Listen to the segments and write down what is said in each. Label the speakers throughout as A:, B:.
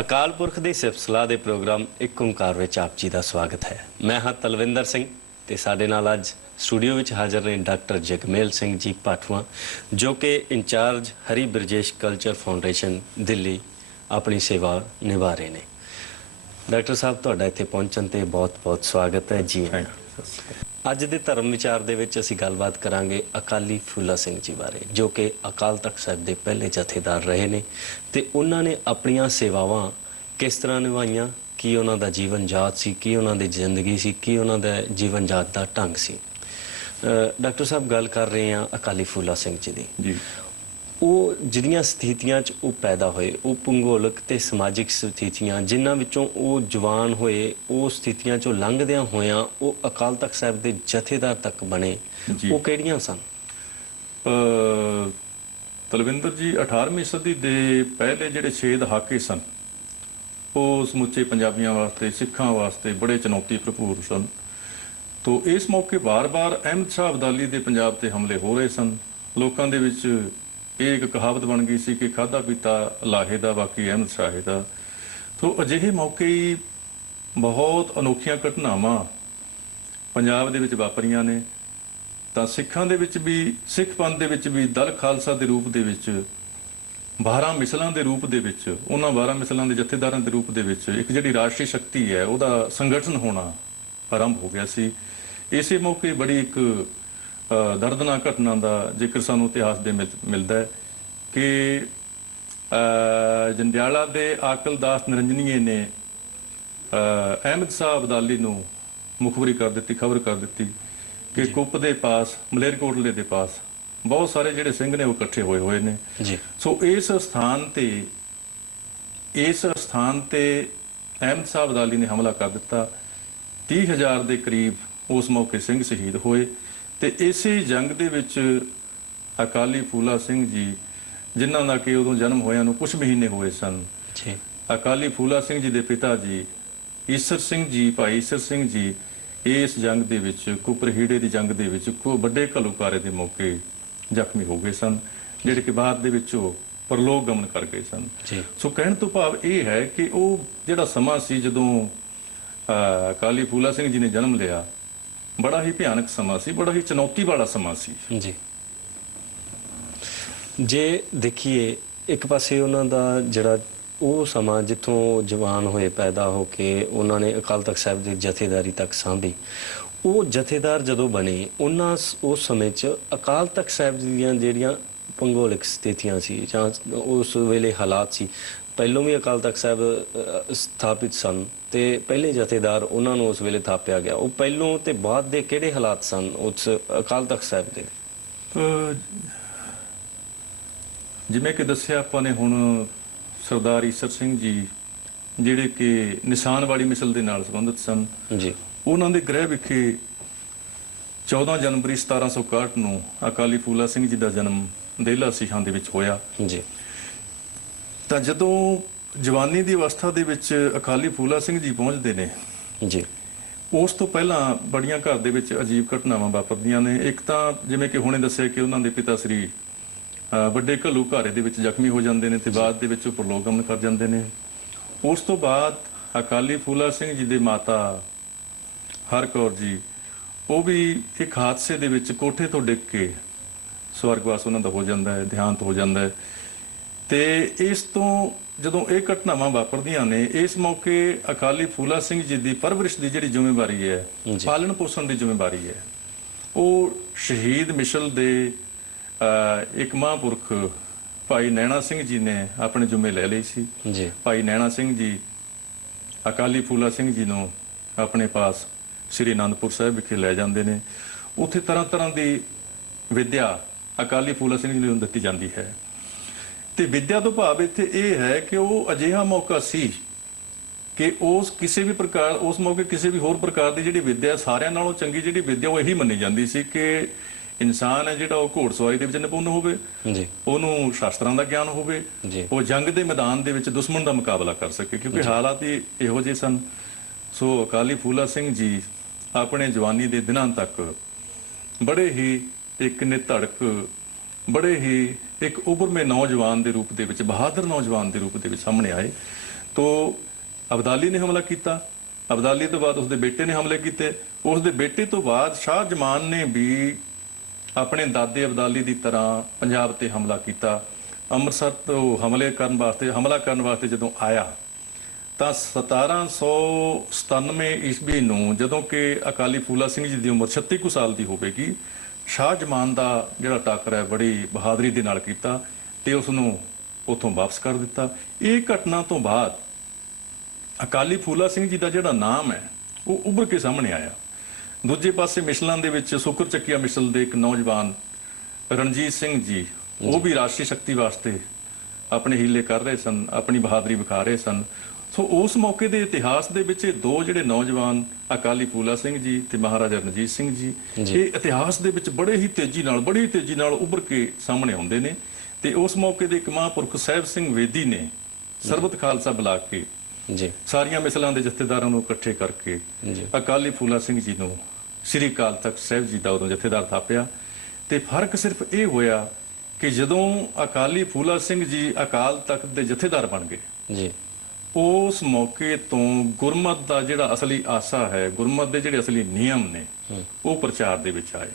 A: ਅਕਾਲ ਪੁਰਖ ਦੀ ਸਿਫਤਸਲਾਹ ਦੇ ਪ੍ਰੋਗਰਾਮ ਇੱਕ ਓੰਕਾਰ ਵਿੱਚ ਆਪ ਜੀ ਦਾ ਸਵਾਗਤ ਹੈ। ਮੈਂ ਹਾਂ ਤਲਵਿੰਦਰ ਸਿੰਘ ਤੇ ਸਾਡੇ ਨਾਲ ਅੱਜ ਸਟੂਡੀਓ ਵਿੱਚ ਹਾਜ਼ਰ ਨੇ ਡਾਕਟਰ ਜਗਮੇਲ ਸਿੰਘ ਜੀ ਪਾਠਵਾ ਜੋ ਕਿ incharge Hari Brajesh culture foundation, Delhi ਆਪਣੀ ਸੇਵਾ ਨਿਭਾ ਰਹੇ ਨੇ। ਡਾਕਟਰ ਸਾਹਿਬ, ਤੁਹਾਡਾ ਇੱਥੇ ਪਹੁੰਚਣ ਤੇ ਬਹੁਤ-ਬਹੁਤ ਸਵਾਗਤ ਹੈ ਜੀ। ਆਇਆਂ। ਅੱਜ ਦੇ ਧਰਮ ਵਿਚਾਰ ਦੇ ਵਿੱਚ ਅਸੀਂ ਗੱਲਬਾਤ ਕਰਾਂਗੇ ਅਕਾਲੀ ਫੂਲਾ ਸਿੰਘ ਜੀ ਬਾਰੇ, ਜੋ ਕਿ ਅਕਾਲ ਤਖਤ ਸਾਹਿਬ ਦੇ ਪਹਿਲੇ ਜਥੇਦਾਰ ਰਹੇ ਨੇ ਤੇ ਉਹਨਾਂ ਨੇ ਆਪਣੀਆਂ ਸੇਵਾਵਾਂ ਕਿਸ ਤਰ੍ਹਾਂ ਨਿਭਾਈਆਂ? ਕੀ ਉਹਨਾਂ ਦਾ ਜੀਵਨ ਜਾਤ ਸੀ, ਕੀ ਉਹਨਾਂ ਦੀ ਜ਼ਿੰਦਗੀ ਸੀ, ਕੀ ਉਹਨਾਂ ਦਾ ਜੀਵਨ ਜਾਤ ਦਾ ਢੰਗ ਸੀ? ਡਾਕਟਰ ਸਾਹਿਬ ਗੱਲ ਕਰ ਰਹੇ ਹਾਂ ਅਕਾਲੀ ਫੂਲਾ ਸਿੰਘ ਜੀ ਦੀ।
B: ਜੀ।
A: ਉਹ ਜਿਹੜੀਆਂ ਸਥਿਤੀਆਂ 'ਚ ਉਹ ਪੈਦਾ ਹੋਏ ਉਹ ਭੂਗੋਲਿਕ ਤੇ ਸਮਾਜਿਕ ਸਥਿਤੀਆਂ ਜਿਨ੍ਹਾਂ ਵਿੱਚੋਂ ਉਹ ਜਵਾਨ ਹੋਏ ਉਹ ਸਥਿਤੀਆਂ 'ਚੋਂ ਲੰਘਦਿਆਂ ਹੋਇਆਂ ਉਹ ਅਕਾਲ ਤਖਤ ਸਾਹਿਬ ਦੇ ਜਥੇਦਾਰ ਤੱਕ ਬਣੇ। ਉਹ ਕਿਹੜੀਆਂ ਸਨ?
B: ਅ, ਤਲਵਿੰਦਰ ਜੀ 18ਵੀਂ ਸਦੀ ਦੇ ਪਹਿਲੇ ਜਿਹੜੇ ਛੇ ਦਹਾਕੇ ਸਨ ਉਹ ਸਮੁੱਚੇ ਪੰਜਾਬੀਆਂ ਵਾਸਤੇ ਸਿੱਖਾਂ ਵਾਸਤੇ ਬੜੇ ਚੁਣੌਤੀ ਭਰਪੂਰ ਸਨ। ਤੋਂ ਇਸ ਮੌਕੇ ਬਾਰ-ਬਾਰ ਅਹਿਮਦ ਸ਼ਾਹ ਅਬਦਾਲੀ ਦੇ ਪੰਜਾਬ ਤੇ ਹਮਲੇ ਹੋ ਰਹੇ ਸਨ। ਲੋਕਾਂ ਦੇ ਵਿੱਚ ਇਹ ਇੱਕ ਕਹਾਵਤ ਬਣ ਗਈ ਸੀ ਕਿ ਖਾਦਾ ਪੀਤਾ ਲਾਹੇ ਦਾ, ਬਾਕੀ ਅਹਿਮਦ ਸ਼ਾਹੇ ਦਾ। ਸੋ ਅਜਿਹੇ ਮੌਕੇ ਹੀ ਬਹੁਤ ਅਨੋਖੀਆਂ ਘਟਨਾਵਾਂ ਪੰਜਾਬ ਦੇ ਵਿੱਚ ਵਾਪਰੀਆਂ ਨੇ। ਤਾਂ ਸਿੱਖਾਂ ਦੇ ਵਿੱਚ ਵੀ, ਸਿੱਖ ਪੰਥ ਦੇ ਵਿੱਚ ਵੀ ਦਲ ਖਾਲਸਾ ਦੇ ਰੂਪ ਦੇ ਵਿੱਚ 12 ਮਿਸਲਾਂ ਦੇ ਰੂਪ ਦੇ ਵਿੱਚ, ਉਹਨਾਂ 12 ਮਿਸਲਾਂ ਦੇ ਜਥੇਦਾਰਾਂ ਦੇ ਰੂਪ ਦੇ ਵਿੱਚ ਇੱਕ ਜਿਹੜੀ ਰਾਸ਼ਟਰੀ ਸ਼ਕਤੀ ਹੈ, ਉਹਦਾ ਸੰਗਠਨ ਹੋਣਾ ਆਰੰਭ ਹੋ ਗਿਆ ਸੀ। ਇਸੇ ਮੌਕੇ ਬੜੀ ਇੱਕ ਦਰਦਨਾਕ ਘਟਨਾ ਦਾ ਜ਼ਿਕਰ ਸਾਨੂੰ ਇਤਿਹਾਸ ਦੇ ਮਿਲਦਾ ਹੈ ਕਿ ਜੰਡਿਆਲਾ ਦੇ ਆਕਲਦਾਸ ਨਿਰੰਜਨੀਏ ਨੇ ਅਹਿਮਦ ਸ਼ਾਹ ਅਬਦਾਲੀ ਨੂੰ ਮੁਖਬਰੀ ਕਰ ਦਿੱਤੀ ਖਬਰ ਕਰ ਦਿੱਤੀ ਕਿ ਕੁੱਪ ਦੇ ਪਾਸ ਮਲੇਰਕੋਟਲੇ ਦੇ ਪਾਸ ਬਹੁਤ ਸਾਰੇ ਜਿਹੜੇ ਸਿੰਘ ਨੇ ਉਹ ਇਕੱਠੇ ਹੋਏ ਹੋਏ ਨੇ।
A: ਜੀ।
B: ਸੋ ਇਸ ਸਥਾਨ ਤੇ ਇਸ ਸਥਾਨ ਤੇ ਅਹਿਮਦ ਸ਼ਾਹ ਅਬਦਾਲੀ ਨੇ ਹਮਲਾ ਕਰ ਦਿੱਤਾ। 30000 ਦੇ ਕਰੀਬ ਉਸ ਮੌਕੇ ਸਿੰਘ ਸ਼ਹੀਦ ਹੋਏ। ਤੇ ਇਸੇ ਜੰਗ ਦੇ ਵਿੱਚ ਅਕਾਲੀ ਫੂਲਾ ਸਿੰਘ ਜੀ ਜਿਨ੍ਹਾਂ ਦਾ ਕਿ ਉਦੋਂ ਜਨਮ ਹੋਇਆ ਨੂੰ ਕੁਝ ਮਹੀਨੇ ਹੋਏ ਸਨ।
A: ਜੀ।
B: ਅਕਾਲੀ ਫੂਲਾ ਸਿੰਘ ਜੀ ਦੇ ਪਿਤਾ ਜੀ ਈਸਰ ਸਿੰਘ ਜੀ ਭਾਈ ਈਸਰ ਸਿੰਘ ਜੀ ਇਸ ਜੰਗ ਦੇ ਵਿੱਚ ਕੁਪਰਹੀੜੇ ਦੀ ਜੰਗ ਦੇ ਵਿੱਚ ਕੋ ਵੱਡੇ ਘਲੂਕਾਰੇ ਦੇ ਮੌਕੇ ਜ਼ਖਮੀ ਹੋ ਗਏ ਸਨ ਜਿਹੜੇ ਕਿ ਬਾਅਦ ਦੇ ਵਿੱਚ ਉਹ ਪਰਲੋਕ ਗਮਨ ਕਰ ਗਏ ਸਨ। ਸੋ ਕਹਿਣ ਤੋਂ ਭਾਵ ਇਹ ਹੈ ਕਿ ਉਹ ਜਿਹੜਾ ਸਮਾਂ ਸੀ ਜਦੋਂ ਅਕਾਲੀ ਫੂਲਾ ਸਿੰਘ ਜੀ ਨੇ ਜਨਮ ਲਿਆ ਬੜਾ ਹੀ ਭਿਆਨਕ ਸਮਾਂ ਸੀ, ਬੜਾ ਹੀ ਚੁਣੌਤੀ ਵਾਲਾ ਸਮਾਂ ਸੀ।
A: ਜੀ। ਜੇ ਦੇਖੀਏ, ਇੱਕ ਪਾਸੇ ਉਹਨਾਂ ਦਾ ਜਿਹੜਾ ਉਹ ਸਮਾਂ ਜਿੱਥੋਂ ਜਵਾਨ ਹੋਏ, ਪੈਦਾ ਹੋ ਕੇ ਉਹਨਾਂ ਨੇ ਅਕਾਲ ਤਖਤ ਸਾਹਿਬ ਦੀ ਜਥੇਦਾਰੀ ਤੱਕ ਸਾਂਭੀ, ਉਹ ਜਥੇਦਾਰ ਜਦੋਂ ਬਣੇ, ਉਹਨਾਂ ਉਸ ਸਮੇਂ 'ਚ ਅਕਾਲ ਤਖਤ ਸਾਹਿਬ ਦੀਆਂ ਜਿਹੜੀਆਂ ਭੂਗੋਲਿਕ ਸਥਿਤੀਆਂ ਸੀ ਜਾਂ ਉਸ ਵੇਲੇ ਹਾਲਾਤ ਸੀ ਪਹਿਲੋਂ ਵੀ ਅਕਾਲ ਤਖਤ ਸਾਹਿਬ ਅ, ਸਥਾਪਿਤ ਸਨ ਤੇ ਪਹਿਲੇ ਜਥੇਦਾਰ ਉਹਨਾਂ ਨੂੰ ਉਸ ਵੇਲੇ ਥਾਪਿਆ ਗਿਆ। ਉਹ ਪਹਿਲੋਂ ਤੇ ਬਾਅਦ ਦੇ ਕਿਹੜੇ ਹਾਲਾਤ ਸਨ ਉਸ ਅਕਾਲ ਤਖਤ ਸਾਹਿਬ ਦੇ?
B: ਅਹ ਜਿਵੇਂ ਕਿ ਦੱਸਿਆ ਆਪਾਂ ਨੇ ਹੁਣ ਸਰਦਾਰ ਈਸਰ ਸਿੰਘ ਜੀ ਜਿਹੜੇ ਕਿ ਨਿਸ਼ਾਨ ਵਾਲੀ ਮਿਸਲ ਦੇ ਨਾਲ ਸੰਬੰਧਿਤ ਸਨ।
A: ਜੀ।
B: ਉਹਨਾਂ ਦੇ ਗ੍ਰਹਿ ਵਿਖੇ 14 ਜਨਵਰੀ 1761 ਨੂੰ ਅਕਾਲੀ ਫੂਲਾ ਸਿੰਘ ਜੀ ਦਾ ਜਨਮ ਦੇਲਾ ਸਿਖਾਂ ਦੇ ਵਿੱਚ ਹੋਇਆ।
A: ਜੀ।
B: ਤਾਂ ਜਦੋਂ ਜਵਾਨੀ ਦੀ ਅਵਸਥਾ ਦੇ ਵਿੱਚ ਅਕਾਲੀ ਫੂਲਾ ਸਿੰਘ ਜੀ ਪਹੁੰਚਦੇ ਨੇ
A: ਜੀ।
B: ਉਸ ਤੋਂ ਪਹਿਲਾਂ ਬੜੀਆਂ ਘਰ ਦੇ ਵਿੱਚ ਅਜੀਬ ਘਟਨਾਵਾਂ ਵਾਪਰਦੀਆਂ ਨੇ। ਇੱਕ ਤਾਂ ਜਿਵੇਂ ਕਿ ਹੁਣੇ ਦੱਸਿਆ ਕਿ ਉਹਨਾਂ ਦੇ ਪਿਤਾ ਸ੍ਰੀ ਵੱਡੇ ਘੱਲੂ ਘਾਰੇ ਦੇ ਵਿੱਚ ਜ਼ਖਮੀ ਹੋ ਜਾਂਦੇ ਨੇ ਤੇ ਬਾਅਦ ਦੇ ਵਿੱਚ ਉਹ ਪ੍ਰਲੋਕਗਮਨ ਕਰ ਜਾਂਦੇ ਨੇ। ਉਸ ਤੋਂ ਬਾਅਦ ਅਕਾਲੀ ਫੂਲਾ ਸਿੰਘ ਜੀ ਦੇ ਮਾਤਾ ਹਰਕੌਰ ਜੀ ਉਹ ਵੀ ਇੱਕ ਹਾਦਸੇ ਦੇ ਵਿੱਚ ਕੋਠੇ ਤੋਂ ਡਿੱਗ ਕੇ ਸਵਰਗਵਾਸ ਉਹਨਾਂ ਦਾ ਹੋ ਜਾਂਦਾ ਹੈ ਦੇਹਾਂਤ ਹੋ ਜਾਂਦਾ ਹੈ। ਤੇ ਇਸ ਤੋਂ ਜਦੋਂ ਇਹ ਘਟਨਾਵਾਂ ਵਾਪਰਦੀਆਂ ਨੇ ਇਸ ਮੌਕੇ ਅਕਾਲੀ ਫੂਲਾ ਸਿੰਘ ਜੀ ਦੀ ਪਰਵਰਿਸ਼ ਦੀ ਜਿਹੜੀ ਜ਼ਿੰਮੇਵਾਰੀ ਹੈ। ਪਾਲਣ ਪੋਸ਼ਣ ਦੀ ਜ਼ਿੰਮੇਵਾਰੀ ਹੈ ਉਹ ਸ਼ਹੀਦ ਮਿਸ਼ਲ ਦੇ ਇੱਕ ਮਹਾਂਪੁਰਖ ਭਾਈ ਨੈਣਾ ਸਿੰਘ ਜੀ ਨੇ ਆਪਣੇ ਜ਼ਿੰਮੇ ਲੈ ਲਈ ਸੀ।
A: ਜੀ।
B: ਭਾਈ ਨੈਣਾ ਸਿੰਘ ਜੀ ਅਕਾਲੀ ਫੂਲਾ ਸਿੰਘ ਜੀ ਨੂੰ ਆਪਣੇ ਪਾਸ ਸ੍ਰੀ ਅਨੰਦਪੁਰ ਸਾਹਿਬ ਵਿਖੇ ਲੈ ਜਾਂਦੇ ਨੇ। ਉੱਥੇ ਤਰ੍ਹਾਂ ਤਰ੍ਹਾਂ ਦੀ ਵਿਦਿਆ ਅਕਾਲੀ ਫੂਲਾ ਸਿੰਘ ਜੀ ਨੂੰ ਦਿੱਤੀ ਜਾਂਦੀ ਹੈ। ਤੇ ਵਿਦਿਆ ਤੋਂ ਭਾਵ ਇੱਥੇ ਇਹ ਹੈ ਕਿ ਉਹ ਅਜਿਹਾ ਮੌਕਾ ਸੀ ਕਿ ਉਸ ਕਿਸੇ ਵੀ ਪ੍ਰਕਾਰ ਉਸ ਮੌਕੇ ਕਿਸੇ ਵੀ ਹੋਰ ਪ੍ਰਕਾਰ ਦੀ ਜਿਹੜੀ ਵਿਦਿਆ ਸਾਰਿਆਂ ਨਾਲੋਂ ਚੰਗੀ ਜਿਹੜੀ ਵਿਦਿਆ ਉਹ ਇਹੀ ਮੰਨੀ ਜਾਂਦੀ ਸੀ ਕਿ ਇਨਸਾਨ ਹੈ ਜਿਹੜਾ ਉਹ ਘੋੜਸਵਾਰੀ ਦੇ ਵਿੱਚ ਨਿਪੁੰਨ ਹੋਵੇ
A: ਜੀ।
B: ਉਹਨੂੰ ਸ਼ਾਸਤਰਾਂ ਦਾ ਗਿਆਨ ਹੋਵੇ ਉਹ ਜੰਗ ਦੇ ਮੈਦਾਨ ਦੇ ਵਿੱਚ ਦੁਸ਼ਮਣ ਦਾ ਮੁਕਾਬਲਾ ਕਰ ਸਕੇ ਕਿਉਂਕਿ ਹਾਲਾਤ ਹੀ ਇਹੋ ਜਿਹੇ ਸਨ। ਸੋ ਅਕਾਲੀ ਫੂਲਾ ਸਿੰਘ ਜੀ ਆਪਣੇ ਜਵਾਨੀ ਦੇ ਦਿਨਾਂ ਤੱਕ ਬੜੇ ਹੀ ਇੱਕ ਨਿਧੜਕ ਬੜੇ ਹੀ ਇੱਕ ਉਭਰਵੇਂ ਨੌਜਵਾਨ ਦੇ ਰੂਪ ਦੇ ਵਿੱਚ, ਬਹਾਦਰ ਨੌਜਵਾਨ ਦੇ ਰੂਪ ਦੇ ਵਿੱਚ ਸਾਹਮਣੇ ਆਏ। ਤੋ ਅਬਦਾਲੀ ਨੇ ਹਮਲਾ ਕੀਤਾ। ਅਬਦਾਲੀ ਤੋਂ ਬਾਅਦ ਉਸਦੇ ਬੇਟੇ ਨੇ ਹਮਲੇ ਕੀਤੇ। ਉਸ ਦੇ ਬੇਟੇ ਤੋਂ ਬਾਅਦ ਸ਼ਾਹ ਜਮਾਨ ਨੇ ਵੀ ਆਪਣੇ ਦਾਦੇ ਅਬਦਾਲੀ ਦੀ ਤਰ੍ਹਾਂ ਪੰਜਾਬ ਤੇ ਹਮਲਾ ਕੀਤਾ। ਅੰਮ੍ਰਿਤਸਰ ਤੋਂ ਹਮਲੇ ਕਰਨ ਵਾਸਤੇ, ਹਮਲਾ ਕਰਨ ਵਾਸਤੇ ਜਦੋਂ ਆਇਆ, ਤਾਂ 1797 ਈਸਵੀ ਨੂੰ ਜਦੋਂ ਕਿ ਅਕਾਲੀ ਫੂਲਾ ਸਿੰਘ ਜੀ ਦੀ ਉਮਰ 36 ਕੁ ਸਾਲ ਦੀ ਹੋਵੇਗੀ ਸ਼ਾਹ ਜਮਾਨ ਦਾ ਜਿਹੜਾ ਟਾਕਰਾ ਹੈ ਬੜੀ ਬਹਾਦਰੀ ਦੇ ਨਾਲ ਕੀਤਾ ਤੇ ਉਸ ਨੂੰ ਉਥੋਂ ਵਾਪਸ ਕਰ ਦਿੱਤਾ। ਇਹ ਘਟਨਾ ਤੋਂ ਬਾਅਦ ਅਕਾਲੀ ਫੂਲਾ ਸਿੰਘ ਜੀ ਦਾ ਜਿਹੜਾ ਨਾਮ ਹੈ ਉਹ ਉੱਭਰ ਕੇ ਸਾਹਮਣੇ ਆਇਆ। ਦੂਜੇ ਪਾਸੇ ਮਿਸਲਾਂ ਦੇ ਵਿੱਚ ਸੁਕਰ ਚੱਕੀਆ ਮਿਸਲ ਦੇ ਇੱਕ ਨੌਜਵਾਨ ਰਣਜੀਤ ਸਿੰਘ ਜੀ ਉਹ ਵੀ ਰਾਸ਼ਟਰੀ ਸ਼ਕਤੀ ਵਾਸਤੇ ਆਪਣੇ ਹੀਲੇ ਕਰ ਰਹੇ ਸਨ ਆਪਣੀ ਬਹਾਦਰੀ ਵਿਖਾ ਰਹੇ ਸਨ। ਸੋ ਉਸ ਮੌਕੇ ਦੇ ਇਤਿਹਾਸ ਦੇ ਵਿੱਚ ਇਹ ਦੋ ਜਿਹੜੇ ਨੌਜਵਾਨ ਅਕਾਲੀ ਫੂਲਾ ਸਿੰਘ ਜੀ ਤੇ ਮਹਾਰਾਜਾ ਰਣਜੀਤ ਸਿੰਘ ਜੀ ਇਹ ਇਤਿਹਾਸ ਦੇ ਵਿੱਚ ਬੜੇ ਹੀ ਤੇਜ਼ੀ ਨਾਲ ਬੜੀ ਤੇਜ਼ੀ ਨਾਲ ਉੱਭਰ ਕੇ ਸਾਹਮਣੇ ਆਉਂਦੇ ਨੇ ਤੇ ਉਸ ਮੌਕੇ ਦੇ ਇੱਕ ਮਹਾਂਪੁਰਖ ਸਾਹਿਬ ਸਿੰਘ ਵੇਦੀ ਨੇ ਸਰਬਤ ਖਾਲਸਾ ਬੁਲਾ ਕੇ
A: ਜੀ।
B: ਸਾਰੀਆਂ ਮਿਸਲਾਂ ਦੇ ਜਥੇਦਾਰਾਂ ਨੂੰ ਇਕੱਠੇ ਕਰਕੇ ਅਕਾਲੀ ਫੂਲਾ ਸਿੰਘ ਜੀ ਨੂੰ ਸ੍ਰੀ ਅਕਾਲ ਤਖਤ ਸਾਹਿਬ ਜੀ ਦਾ ਉਦੋਂ ਜਥੇਦਾਰ ਥਾਪਿਆ ਤੇ ਫ਼ਰਕ ਸਿਰਫ ਇਹ ਹੋਇਆ ਕਿ ਜਦੋਂ ਅਕਾਲੀ ਫੂਲਾ ਸਿੰਘ ਜੀ ਅਕਾਲ ਤਖਤ ਦੇ ਜਥੇਦਾਰ ਬਣ ਗਏ
A: ਜੀ।
B: ਉਸ ਮੌਕੇ ਤੋਂ ਗੁਰਮਤ ਦਾ ਜਿਹੜਾ ਅਸਲੀ ਆਸਾ ਹੈ ਗੁਰਮਤ ਦੇ ਜਿਹੜੇ ਅਸਲੀ ਨਿਯਮ ਨੇ ਉਹ ਪ੍ਰਚਾਰ ਦੇ ਵਿੱਚ ਆਏ।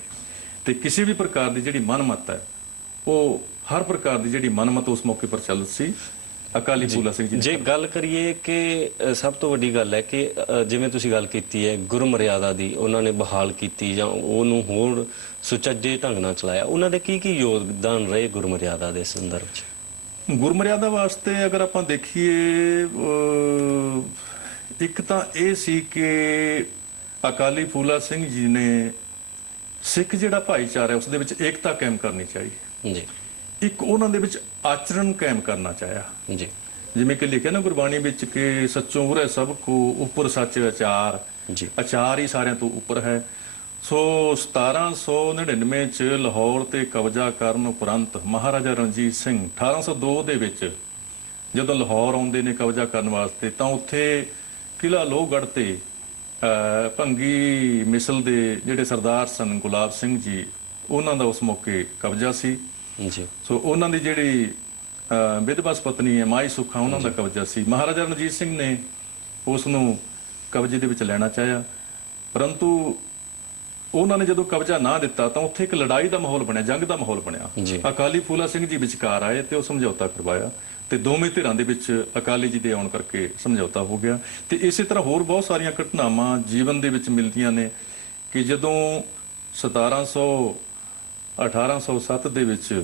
B: ਤੇ ਕਿਸੇ ਵੀ ਪ੍ਰਕਾਰ ਦੀ ਜਿਹੜੀ ਮਨਮਤ ਹੈ ਉਹ ਹਰ ਪ੍ਰਕਾਰ ਦੀ ਜਿਹੜੀ ਮਨਮਤ ਉਸ ਮੌਕੇ ਪ੍ਰਚਲਿਤ ਸੀ। ਅਕਾਲੀ ਫੂਲਾ ਸਿੰਘ ਜੀ
A: ਜੇ ਗੱਲ ਕਰੀਏ ਕਿ ਸਭ ਤੋਂ ਵੱਡੀ ਗੱਲ ਹੈ ਕਿ ਜਿਵੇਂ ਤੁਸੀਂ ਗੱਲ ਕੀਤੀ ਹੈ ਗੁਰਮਰਿਆਦਾ ਦੀ ਉਹਨਾਂ ਨੇ ਬਹਾਲ ਕੀਤੀ ਜਾਂ ਉਹਨੂੰ ਹੋਰ ਸੁਚੱਜੇ ਢੰਗ ਨਾਲ ਚਲਾਇਆ ਉਹਨਾਂ ਦੇ ਕੀ ਕੀ ਯੋਗਦਾਨ ਰਹੇ ਗੁਰਮਰਿਆਦਾ ਦੇ ਸੰਦਰਭ 'ਚ?
B: ਗੁਰਮਰਿਆਦਾ ਵਾਸਤੇ ਅਗਰ ਆਪਾਂ ਦੇਖੀਏ ਇੱਕ ਤਾਂ ਇਹ ਸੀ ਕਿ ਅਕਾਲੀ ਫੂਲਾ ਸਿੰਘ ਜੀ ਨੇ ਸਿੱਖ ਜਿਹੜਾ ਭਾਈਚਾਰਾ ਹੈ ਉਸ ਦੇ ਵਿੱਚ ਏਕਤਾ ਕਾਇਮ ਕਰਨੀ ਚਾਹੀ।
A: ਜੀ।
B: ਇੱਕ ਉਹਨਾਂ ਦੇ ਵਿੱਚ ਆਚਰਣ ਕਾਇਮ ਕਰਨਾ ਚਾਹਿਆ।
A: ਜੀ।
B: ਜਿਵੇਂ ਕਿ ਲਿਖਿਆ ਨਾ ਗੁਰਬਾਣੀ ਵਿੱਚ ਕਿ ਸੱਚੋਂ ਉਰੇ ਸਭ ਕੋ ਉੱਪਰ ਸੱਚ ਵਿਚਾਰ
A: ਜੀ।
B: ਅਚਾਰ ਹੀ ਸਾਰਿਆਂ ਤੋਂ ਉੱਪਰ ਹੈ। ਸੋ 1799 ਚ ਲਾਹੌਰ ਤੇ ਕਬਜ਼ਾ ਕਰਨ ਉਪਰੰਤ ਮਹਾਰਾਜਾ ਰਣਜੀਤ ਸਿੰਘ 1802 ਦੇ ਵਿੱਚ ਜਦੋਂ ਲਾਹੌਰ ਆਉਂਦੇ ਨੇ ਕਬਜ਼ਾ ਕਰਨ ਵਾਸਤੇ ਤਾਂ ਉੱਥੇ ਕਿਲਾ ਲੋਹਗੜ੍ਹ ਤੇ ਭੰਗੀ ਮਿਸਲ ਦੇ ਜਿਹੜੇ ਸਰਦਾਰ ਸਨ ਗੁਲਾਬ ਸਿੰਘ ਜੀ ਉਹਨਾਂ ਦਾ ਉਸ ਮੌਕੇ ਕਬਜ਼ਾ ਸੀ।
A: ਜੀ।
B: ਸੋ ਉਹਨਾਂ ਦੀ ਜਿਹੜੀ ਅਹ, ਵਿਧਵਾ ਪਤਨੀ ਹੈ ਮਾਈ ਸੁੱਖਾ ਉਹਨਾਂ ਦਾ ਕਬਜ਼ਾ ਸੀ। ਮਹਾਰਾਜਾ ਰਣਜੀਤ ਸਿੰਘ ਨੇ ਉਸ ਨੂੰ ਕਬਜ਼ੇ ਦੇ ਵਿੱਚ ਲੈਣਾ ਚਾਹਿਆ। ਪਰੰਤੂ ਉਹਨਾਂ ਨੇ ਜਦੋਂ ਕਬਜ਼ਾ ਨਾ ਦਿੱਤਾ ਤਾਂ ਉੱਥੇ ਇੱਕ ਲੜਾਈ ਦਾ ਮਾਹੌਲ ਬਣਿਆ ਜੰਗ ਦਾ ਮਾਹੌਲ ਬਣਿਆ। ਅਕਾਲੀ ਫੂਲਾ ਸਿੰਘ ਜੀ ਵਿਚਕਾਰ ਆਏ ਤੇ ਉਹ ਸਮਝੌਤਾ ਕਰਵਾਇਆ ਤੇ ਦੋਵੇਂ ਧਿਰਾਂ ਦੇ ਵਿੱਚ ਅਕਾਲੀ ਜੀ ਦੇ ਆਉਣ ਕਰਕੇ ਸਮਝੌਤਾ ਹੋ ਗਿਆ ਤੇ ਇਸੇ ਤਰ੍ਹਾਂ ਹੋਰ ਬਹੁਤ ਸਾਰੀਆਂ ਘਟਨਾਵਾਂ ਜੀਵਨ ਦੇ ਵਿੱਚ ਮਿਲਦੀਆਂ ਨੇ ਕਿ ਜਦੋਂ 1700 1807 ਦੇ ਵਿੱਚ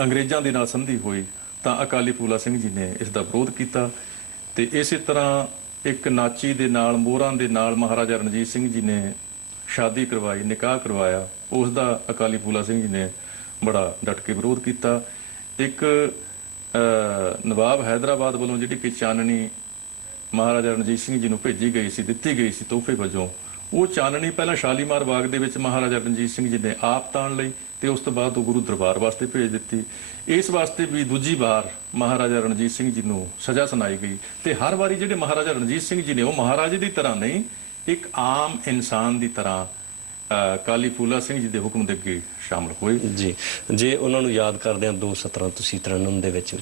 B: ਅੰਗਰੇਜ਼ਾਂ ਦੇ ਨਾਲ ਸੰਧੀ ਹੋਈ ਤਾਂ ਅਕਾਲੀ ਫੂਲਾ ਸਿੰਘ ਜੀ ਨੇ ਇਸ ਦਾ ਵਿਰੋਧ ਕੀਤਾ ਤੇ ਇਸੇ ਤਰ੍ਹਾਂ ਇੱਕ ਨਾਚੀ ਦੇ ਨਾਲ ਮੋਹਰਾਂ ਦੇ ਨਾਲ ਮਹਾਰਾਜਾ ਰਣਜੀਤ ਸਿੰਘ ਜੀ ਨੇ ਸ਼ਾਦੀ ਕਰਵਾਈ, ਨਿਕਾਹ ਕਰਵਾਇਆ, ਉਸ ਦਾ ਅਕਾਲੀ ਫੂਲਾ ਸਿੰਘ ਜੀ ਨੇ ਬੜਾ ਡਟ ਕੇ ਵਿਰੋਧ ਕੀਤਾ। ਇੱਕ ਨਵਾਬ ਹੈਦਰਾਬਾਦ ਵੱਲੋਂ ਜਿਹੜੀ ਕਿ ਚਾਨਣੀ ਮਹਾਰਾਜਾ ਰਣਜੀਤ ਸਿੰਘ ਜੀ ਨੂੰ ਭੇਜੀ ਗਈ ਸੀ, ਦਿੱਤੀ ਗਈ ਸੀ ਤੋਹਫੇ ਵਜੋਂ, ਉਹ ਚਾਨਣੀ ਪਹਿਲਾਂ ਸ਼ਾਲੀਮਾਰ ਬਾਗ ਦੇ ਵਿੱਚ ਮਹਾਰਾਜਾ ਰਣਜੀਤ ਸਿੰਘ ਜੀ ਨੇ ਆਪ ਤਾਣ ਲਈ ਤੇ ਉਸ ਤੋਂ ਬਾਅਦ ਉਹ ਗੁਰੂ ਦਰਬਾਰ ਵਾਸਤੇ ਭੇਜ ਦਿੱਤੀ। ਇਸ ਵਾਸਤੇ ਵੀ ਦੂਜੀ ਵਾਰ ਮਹਾਰਾਜਾ ਰਣਜੀਤ ਸਿੰਘ ਜੀ ਨੂੰ ਸਜ਼ਾ ਸੁਣਾਈ ਗਈ ਤੇ ਹਰ ਵਾਰੀ ਜਿਹੜੇ ਮਹਾਰਾਜਾ ਰਣਜੀਤ ਸਿੰਘ ਜੀ ਨੇ ਉਹ ਮਹਾਰਾਜੇ ਦੀ ਤਰ੍ਹਾਂ ਨਹੀਂ ਇੱਕ ਆਮ ਇਨਸਾਨ ਦੀ ਤਰ੍ਹਾਂ ਕਾਲੀ ਫੂਲਾ ਸਿੰਘ ਜੀ ਦੇ ਹੁਕਮ ਦੇ ਅੱਗੇ ਸ਼ਾਮਲ ਹੋਏ।
A: ਜੀ ਜੇ ਉਹਨਾਂ ਨੂੰ ਯਾਦ ਕਰਦੇ ਆ ਦੋ ਸਤਰਾਂ ਤੁਸੀਂ ਤਰਨਮ ਦੇ ਵਿੱਚ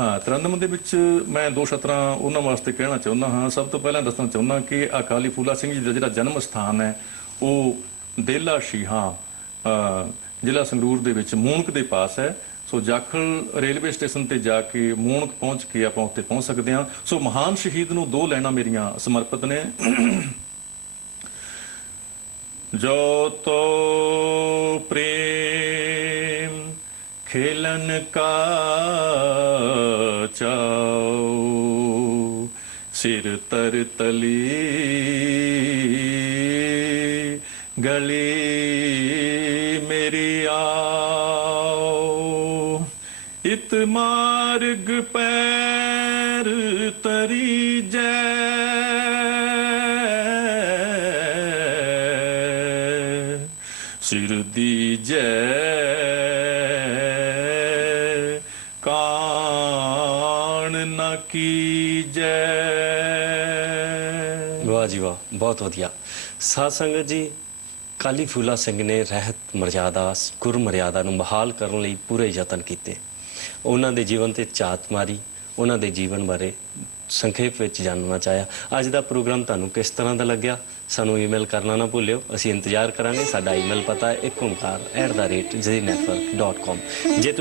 B: ਹਾਂ। ਤਰਨਮ ਦੇ ਵਿੱਚ ਮੈਂ ਦੋ ਸ਼ਤਰਾਂ ਉਹਨਾਂ ਵਾਸਤੇ ਕਹਿਣਾ ਚਾਹੁੰਦਾ ਹਾਂ। ਸਭ ਤੋਂ ਪਹਿਲਾਂ ਦੱਸਣਾ ਚਾਹੁੰਦਾ ਕਿ ਅਕਾਲੀ ਫੂਲਾ ਸਿੰਘ ਜੀ ਦਾ ਜਿਹੜਾ ਜਨਮ ਸਥਾਨ ਹੈ ਉਹ ਦੇਲਾ ਸ਼ੀਹਾਂ ਜ਼ਿਲ੍ਹਾ ਸੰਗਰੂਰ ਦੇ ਵਿੱਚ ਮੂਨਕ ਦੇ ਪਾਸ ਹੈ। ਸੋ ਜਾਖਲ ਰੇਲਵੇ ਸਟੇਸ਼ਨ ਤੇ ਜਾ ਕੇ ਮੂਨਕ ਪਹੁੰਚ ਕੇ ਆਪਾਂ ਉੱਥੇ ਪਹੁੰਚ ਸਕਦੇ ਹਾਂ। ਸੋ ਮਹਾਨ ਸ਼ਹੀਦ ਨੂੰ ਦੋ ਲੈਣਾ ਮੇਰੀਆਂ ਸਮਰਪਿਤ ਨੇ। ਜੋ ਤੋ ਪ੍ਰੇਮ ਖੇਲਨ ਕਾ ਚਾਉ ਸਿਰ ਤਰ ਤਲੀ ਗਲੀ ਮੇਰੀ ਆਓ। ਇਤ ਮਾਰਗ ਪੈਰ ਸਿਰ ਦੀਜੈ ਕਾਣ ਨ ਕੀਜੈ।
A: ਵਾਹ ਜੀ ਵਾਹ, ਬਹੁਤ ਵਧੀਆ। ਸਾਧ ਸੰਗਤ ਜੀ, ਕਾਲੀ ਫੂਲਾ ਸਿੰਘ ਨੇ ਰਹਿਤ ਮਰਜ਼ਾਦਾ, ਗੁਰ ਮਰਿਆਦਾ ਨੂੰ ਬਹਾਲ ਕਰਨ ਲਈ ਪੂਰੇ ਯਤਨ ਕੀਤੇ। ਉਹਨਾਂ ਦੇ ਜੀਵਨ ਤੇ ਝਾਤ ਮਾਰੀ, ਉਹਨਾਂ ਦੇ ਜੀਵਨ ਬਾਰੇ ਸੰਖੇਪ ਵਿੱਚ ਜਾਣਨਾ ਚਾਹਿਆ। ਅੱਜ ਦਾ ਪ੍ਰੋਗਰਾਮ ਤੁਹਾਨੂੰ ਕਿਸ ਤਰ੍ਹਾਂ ਦਾ ਲੱਗਿਆ? ਸਾਨੂੰ ਈਮੇਲ ਕਰਨਾ ਨਾ ਭੁੱਲਿਓ। ਅਸੀਂ ਇੰਤਜ਼ਾਰ ਕਰਾਂਗੇ। ਸਾਡਾ ਈਮੇਲ ਪਤਾ ਹੈ। ਏਕਓਂਕਾਰ@network.com ਜੇ ਤੁਸੀਂ